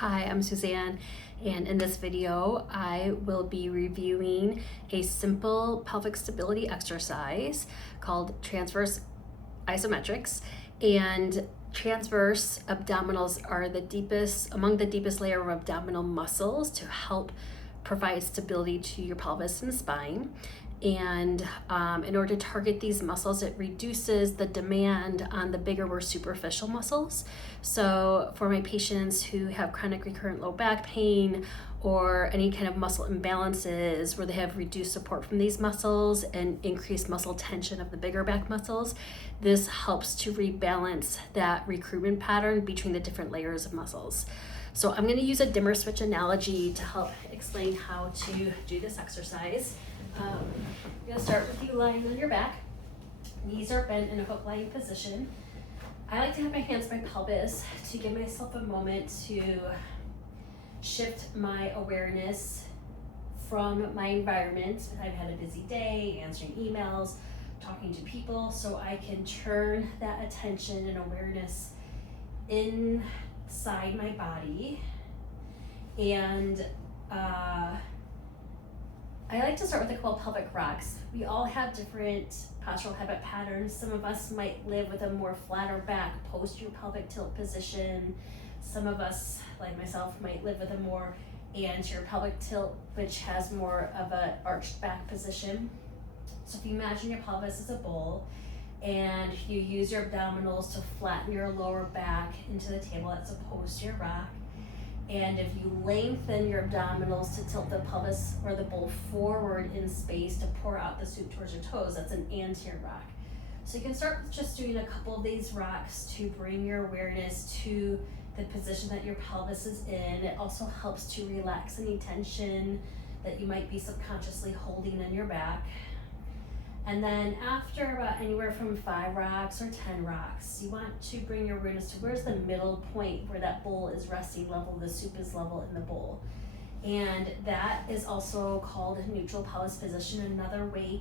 Hi, I'm Suzanne, and in this video I will be reviewing a simple pelvic stability exercise called Transverse Isometrics. And transverse abdominals are among the deepest layer of abdominal muscles to help provide stability to your pelvis and spine. And in order to target these muscles, it reduces the demand on the bigger, more superficial muscles. So for my patients who have chronic recurrent low back pain or any kind of muscle imbalances where they have reduced support from these muscles and increased muscle tension of the bigger back muscles, this helps to rebalance that recruitment pattern between the different layers of muscles. So I'm going to use a dimmer switch analogy to help explain how to do this exercise. I'm going to start with you lying on your back. Knees are bent in a hook lying position. I like to have my hands on my pelvis to give myself a moment to shift my awareness from my environment. I've had a busy day, answering emails, talking to people, so I can turn that attention and awareness inside my body. And I like to start with a couple pelvic rocks. We all have different postural habit patterns. Some of us might live with a more flatter back, posterior pelvic tilt position. Some of us, like myself, might live with a more anterior pelvic tilt, which has more of an arched back position. So if you imagine your pelvis as a bowl and you use your abdominals to flatten your lower back into the table, that's a posterior rock. And if you lengthen your abdominals to tilt the pelvis or the bowl forward in space to pour out the soup towards your toes, that's an anterior rock. So you can start with just doing a couple of these rocks to bring your awareness to the position that your pelvis is in. It also helps to relax any tension that you might be subconsciously holding in your back. And then after about anywhere from 5 rocks or 10 rocks, you want to bring your awareness to where's the middle point where that bowl is resting level, the soup is level in the bowl. And that is also called a neutral pelvis position. Another way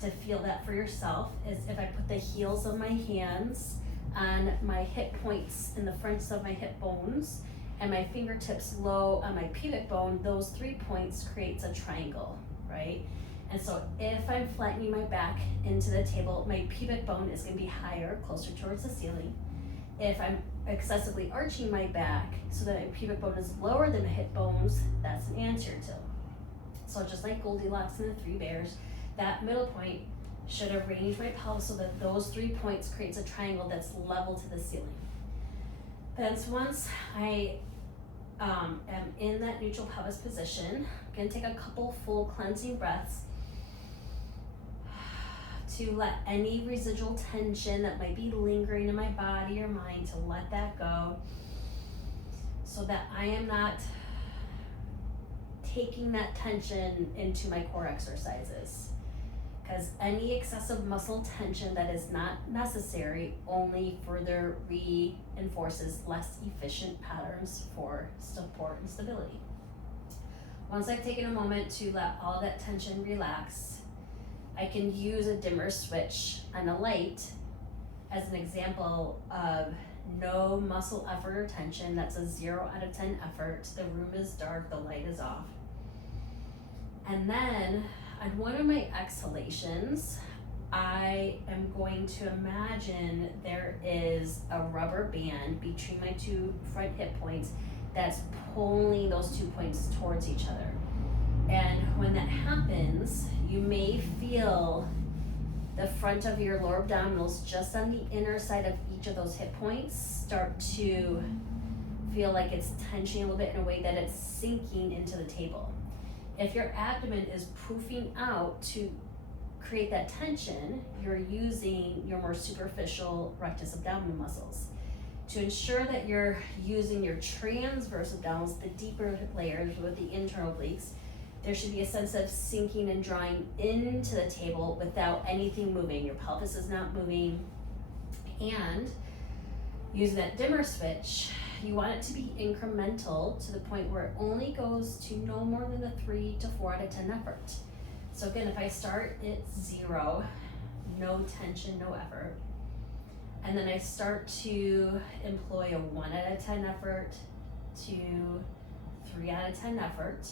to feel that for yourself is if I put the heels of my hands on my hip points in the fronts of my hip bones and my fingertips low on my pubic bone, those 3 points creates a triangle, right? And so if I'm flattening my back into the table, my pubic bone is going to be higher, closer towards the ceiling. If I'm excessively arching my back so that my pubic bone is lower than my hip bones, that's an anterior tilt. So just like Goldilocks and the 3 bears, that middle point should arrange my pelvis so that those 3 points creates a triangle that's level to the ceiling. Then once I am in that neutral pelvis position, I'm going to take a couple full cleansing breaths to let any residual tension that might be lingering in my body or mind, to let that go so that I am not taking that tension into my core exercises. Because any excessive muscle tension that is not necessary only further reinforces less efficient patterns for support and stability. Once I've taken a moment to let all that tension relax, I can use a dimmer switch on a light as an example of no muscle effort or tension. That's a 0 out of 10 effort. The room is dark, the light is off. And then on one of my exhalations, I am going to imagine there is a rubber band between my 2 front hip points that's pulling those 2 points towards each other. And when that happens, you may feel the front of your lower abdominals just on the inner side of each of those hip points start to feel like it's tensioning a little bit in a way that it's sinking into the table. If your abdomen is poofing out to create that tension, you're using your more superficial rectus abdominal muscles. To ensure that you're using your transverse abdominals, the deeper layers with the internal obliques, there should be a sense of sinking and drawing into the table without anything moving. Your pelvis is not moving. And using that dimmer switch, you want it to be incremental to the point where it only goes to no more than a 3 to 4 out of 10 effort. So again, if I start at 0, no tension, no effort, and then I start to employ a 1 out of 10 effort, to 3 out of 10 effort.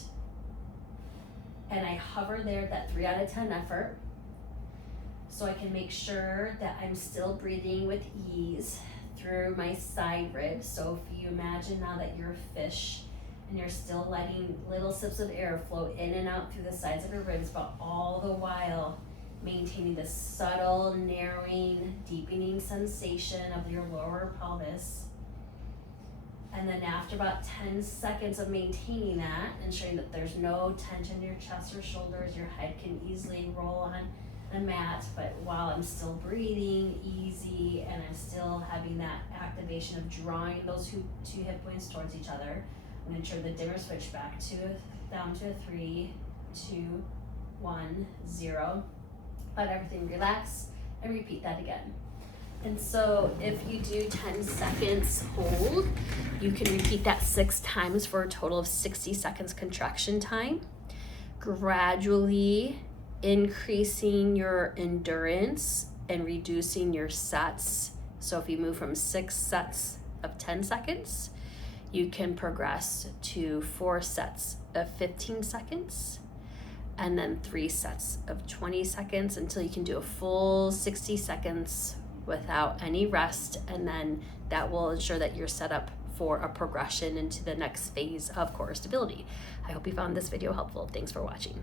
And I hover there at that 3 out of 10 effort, so I can make sure that I'm still breathing with ease through my side ribs. So if you imagine now that you're a fish and you're still letting little sips of air flow in and out through the sides of your ribs, but all the while maintaining this subtle, narrowing, deepening sensation of your lower pelvis. And then after about 10 seconds of maintaining that, ensuring that there's no tension in your chest or shoulders, your head can easily roll on the mat, but while I'm still breathing easy and I'm still having that activation of drawing those two hip points towards each other, I'm gonna turn the dimmer switch back down to a 3, 2, 1, 0. Let everything relax and repeat that again. And so if you do 10 seconds hold, you can repeat that 6 times for a total of 60 seconds contraction time, gradually increasing your endurance and reducing your sets. So if you move from 6 sets of 10 seconds, you can progress to 4 sets of 15 seconds, and then 3 sets of 20 seconds until you can do a full 60 seconds without any rest, and then that will ensure that you're set up for a progression into the next phase of core stability. I hope you found this video helpful. Thanks for watching.